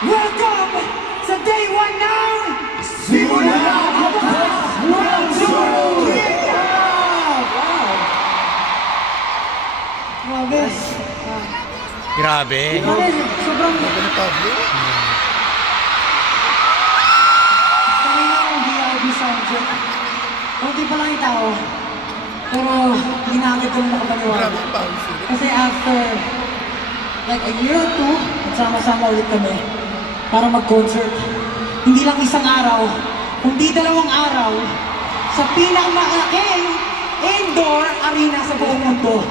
Welcome sa Day 1 ng Simula ang Round 2! Grabe. Grabe. Sobrang Public. kanina ng BRB soundcheck. Kunti pa lang yung tao. Pero hindi na agad kami nakapaniwala. Kasi after like a year or two, nagsama-sama ulit kami para mag-concert. Hindi lang isang araw, kundi 2 araw sa pinakamalaking indoor arena sa buong mundo.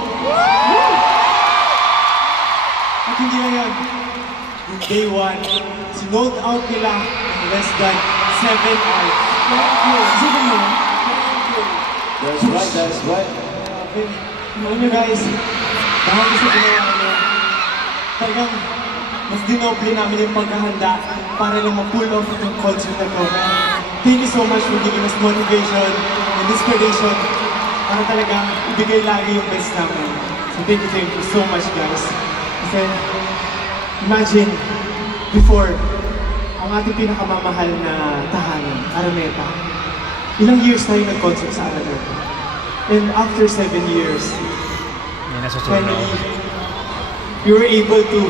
At hindi na yan. Yung day 1, sinold out nila in less than 7 hours. Sige mo. That's right. Alam nyo guys, dahil sa ginawa namin, talagang mas dinoble namin yung paghahanda para lang ma-pull off itong concert na to. Thank you so much for giving us motivation and inspiration para talagang ibigay lagi yung best namin. So thank you so much guys. Kasi imagine, before, ang ating pinakamamahal na tahanan, Araneta, ilang years tayo nag-concert sa Araneta. And after 7 years, May nasusunog. finally, you were able to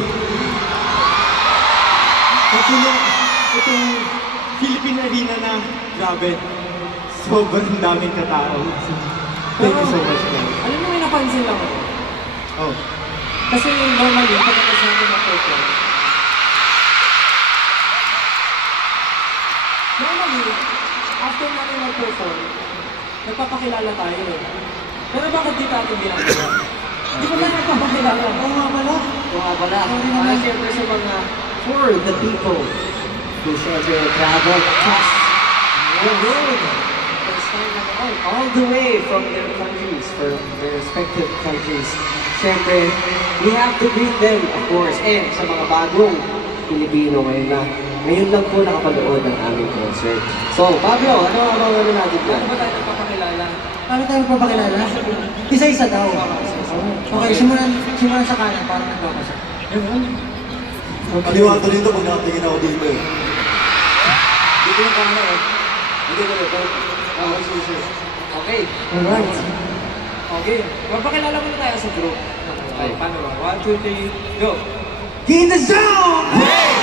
matulong itong Philippine Arena na grabe. Sobrang daming katao. So, thank you so much, guys. Alam mo, may napansin lang ako. Oh. Kasi normally, pagkatapos natin mag-perform, normally, after natin mag-perform, nagpapakilala tayo eh. Pero bakit di natin ginagawa? Di ba tayo nagpapakilala? Oo nga pala. Oo nga pala. Para siyempre sa mga For the people who shall travel across the world. first time na ako. All the way from their countries, from their respective countries. Siyempre, we have to greet them, of course. And sa mga bagong Pilipino ngayon lang po nakapanood ng aming concert. So, Pablo, ano natin Paano dyan? ba tayo nagpapakilala? Paano tayo magpapakilala? Isa-isa daw. Okay, simulan sa kanan para nagbabasa. Paniwato dito pag nakatingin ako dito eh. Dito yung camera eh. Dito. Okay. Alright. Okay. Magpakilala muna tayo sa group. Okay, paano ba? 1, 2, 3, go! In the zone! Hey!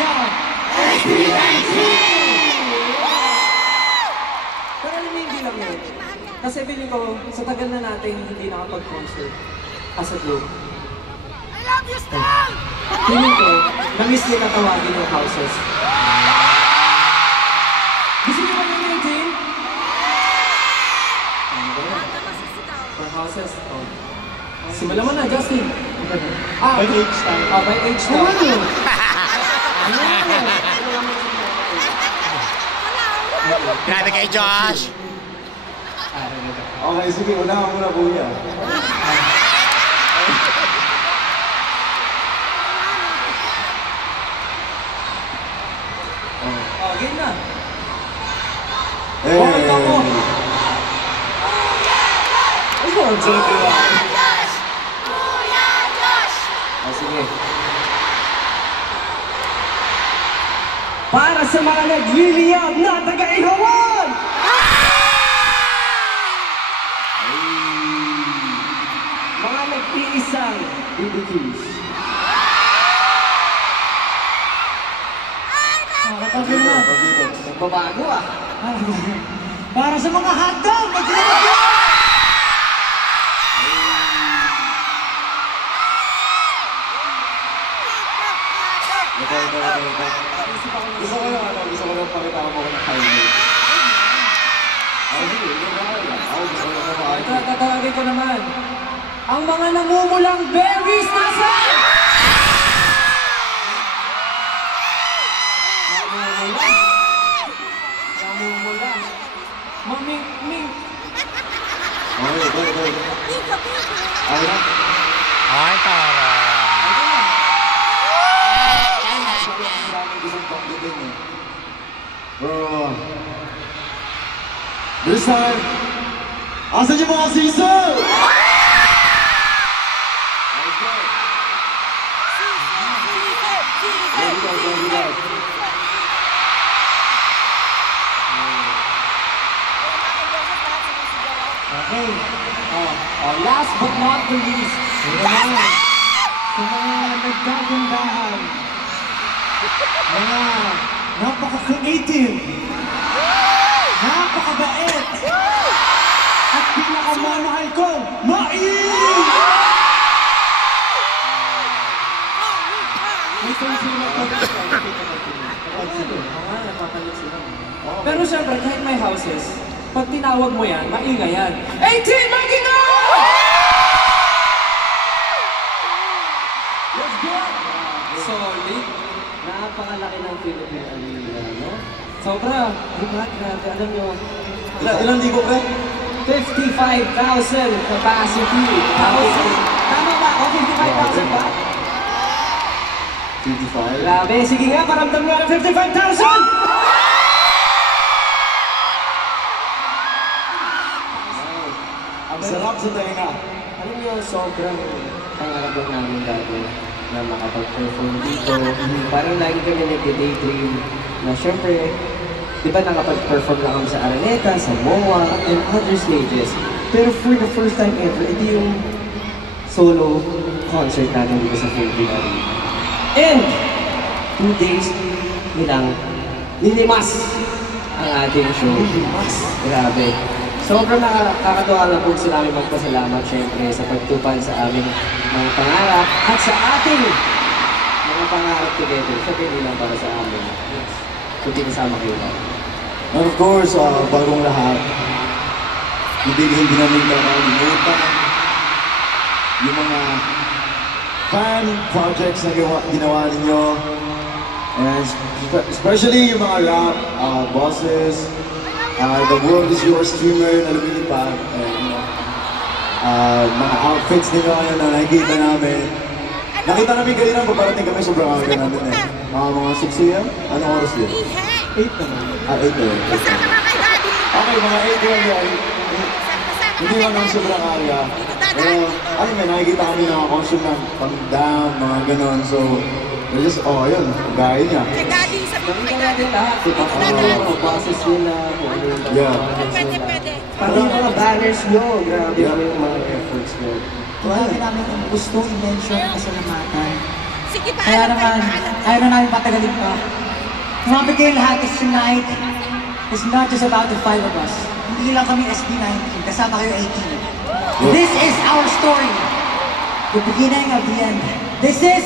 Yeah! Pero alam mo, hindi lang yun. Kasi feeling ko, sa tagal na natin hindi nakapag-concert as a group. I love you, Stan! Feeling ko, na-miss nila tawagin yung houses. Gusto niyo ba nyo yung team? For houses? Oh. Simulan mo na, Justin. By age tayo. By age daw. Grabe kay Josh. Okay, sige, unahan muna kuya. Oh, game na. Eh, Okay, ako. Sige. Para sa mga nagliliyab na taga-ihawan! Mga nag-iisang BBQs. Katabi na. Nagbabago ah. Para sa mga hotdog! Magsinabagyan! Gusto ko lang pakita ko ng highlight. Ito, tatawagin ko naman. Ang mga namumulang berries na sa... Namumula. Maming-ming. Okay. Ay na. Ay, tara. Maraming gustong banggitin eh. Bro. This time, asan yung mga season? Okay. Last but not the least. Sa mga nagkagandahan, mga napaka-creative, napakabait, at pinakamamahal ko, Pero syempre, kahit may houses, pag tinawag mo yan, maingay yan. 18, Makina! Let's go! Solid. Napakalaki ng Philippine Arena, no? Sobra. Grabe, alam nyo, Ilang libo, pre? 55,000 capacity. Tama ba ako? 55,000 ba? 55. Grabe, sige nga, paramdam nga ng 55,000! Ang sarap sa tenga. Alam nyo, sobrang pangarap lang namin dati na makapag-perform dito. Parang lagi kami nag-daydream na syempre, di ba nakapag-perform na kami sa Araneta, sa MOA, and other stages. Pero for the first time ever, ito yung solo concert natin dito sa Philippine Arena. And 2 days nilang nilimas ang ating show. Grabe. Sobrang nakakatuwa lang po sila namin magpasalamat syempre sa pagtupad sa aming mga pangarap at sa ating mga pangarap together. Sabi hindi lang para sa amin. Kundi kasama kayo lang. And of course, bagong lahat, hindi namin kakalimutan yung mga fan projects na ginawa ninyo. And especially yung mga rap, bosses, The World Is Your Streamer na lumilipad, mga outfits nila na nakikita namin. Nakita namin kanina paparating kami sobrang aga namin eh. Mga 6 a.m? Anong oras yun? 8 naman. 8 a.m. Kasama ka kay Daddy. Okay, mga 8 a.m. Hindi man lang sobrang aga. Pero, alam mo, nakikita kami na consume ng pang-down, mga ganon. So, we're just, ayun, gaya niya. Kay Daddy, sabi ko kay Nakita Daddy. natin lahat. Mga bosses nila, kung ano yung Yeah. Pwede. pati yung mga banners nyo. Grabe yung mga efforts nyo. Marami namin ang gustong i-mention na pasalamatan. Sige pa, Kaya naman, ayaw na namin patagalin pa. Kumapit kayo lahat is tonight is not just about the 5 of us. Hindi lang kami SB19, kasama kayo 18. This is our story. The beginning of the end. This is